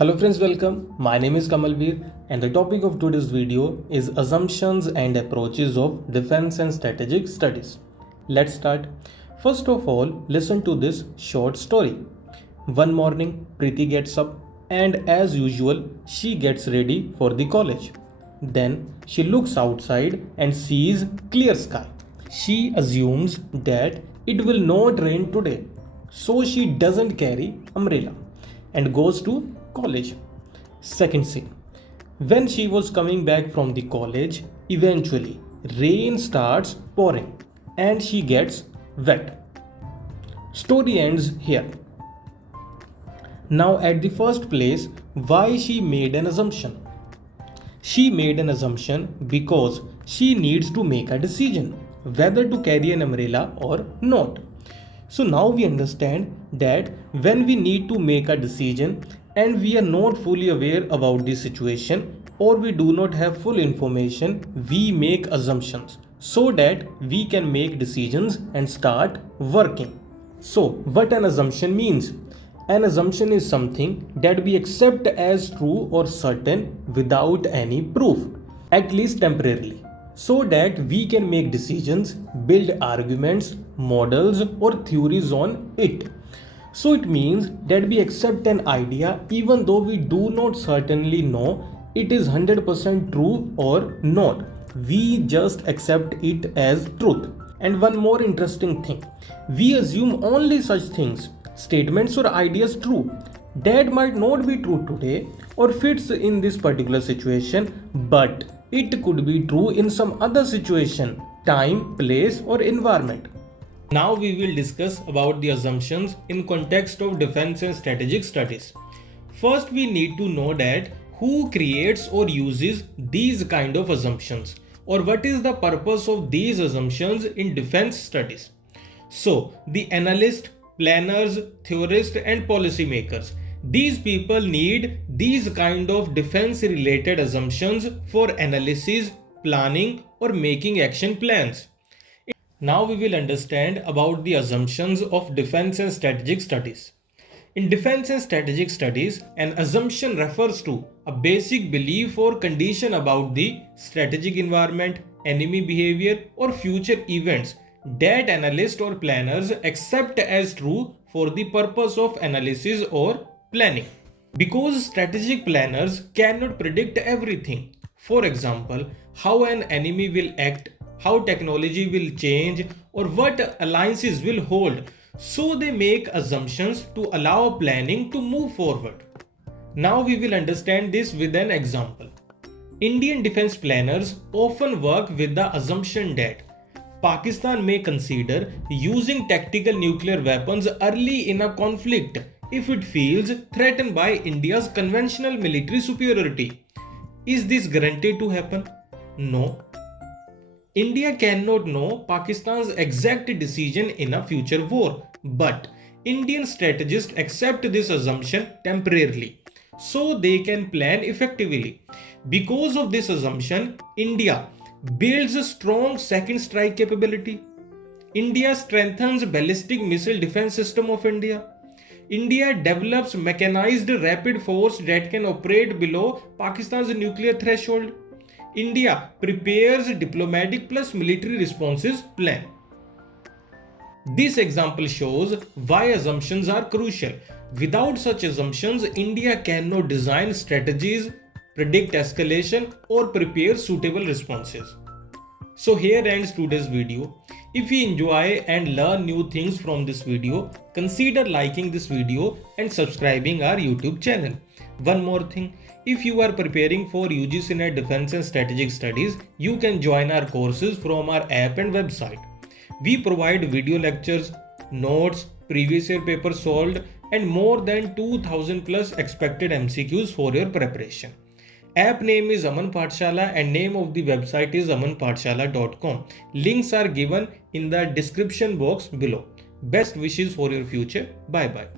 Hello friends, welcome. My name is Kamalveer and the topic of today's video is assumptions and approaches of defense and strategic studies. Let's start. First of all, listen to this short story. One morning, Preeti gets up and as usual, she gets ready for the college. Then she looks outside and sees clear sky. She assumes that it will not rain today, so she doesn't carry umbrella and goes to college. Second scene. When she was coming back from the college, eventually rain starts pouring and she gets wet. Story ends here. Now, at the first place, why she made an assumption? She made an assumption because she needs to make a decision whether to carry an umbrella or not. So now we understand that when we need to make a decision and we are not fully aware about the situation or we do not have full information, we make assumptions so that we can make decisions and start working. So, what an assumption means? An assumption is something that we accept as true or certain without any proof, at least temporarily, so that we can make decisions, build arguments, models, or theories on it. So it means that we accept an idea even though we do not certainly know it is 100% true or not. We just accept it as truth. And one more interesting thing, we assume only such things, statements or ideas true that might not be true today or fits in this particular situation, but it could be true in some other situation, time, place, or environment. Now we will discuss about the assumptions in context of defense and strategic studies. First, we need to know that who creates or uses these kind of assumptions, or what is the purpose of these assumptions in defense studies. So, the analyst, planners, theorists and policymakers. These people need these kind of defense related assumptions for analysis, planning or making action plans. Now we will understand about the assumptions of defense and strategic studies. In defense and strategic studies, an assumption refers to a basic belief or condition about the strategic environment, enemy behavior or future events that analysts or planners accept as true for the purpose of analysis or planning. Because strategic planners cannot predict everything. For example, how an enemy will act, how technology will change, or what alliances will hold. So they make assumptions to allow planning to move forward. Now we will understand this with an example. Indian defense planners often work with the assumption that Pakistan may consider using tactical nuclear weapons early in a conflict if it feels threatened by India's conventional military superiority. Is this guaranteed to happen? No. India cannot know Pakistan's exact decision in a future war, but Indian strategists accept this assumption temporarily so they can plan effectively. Because of this assumption, India builds a strong second strike capability. India strengthens ballistic missile defense system of India. India develops mechanized rapid force that can operate below Pakistan's nuclear threshold. India prepares diplomatic plus military responses plan. This example shows why assumptions are crucial. Without such assumptions, India cannot design strategies, predict escalation, or prepare suitable responses. So here ends today's video. If you enjoy and learn new things from this video, consider liking this video and subscribing our YouTube channel. One more thing, if you are preparing for UGC NET Defense and Strategic Studies, you can join our courses from our app and website. We provide video lectures, notes, previous year paper solved and more than 2000 plus expected MCQs for your preparation. App name is Aman Pathshala and name of the website is amanpathshala.com. Links are given in the description box below. Best wishes for your future. Bye bye.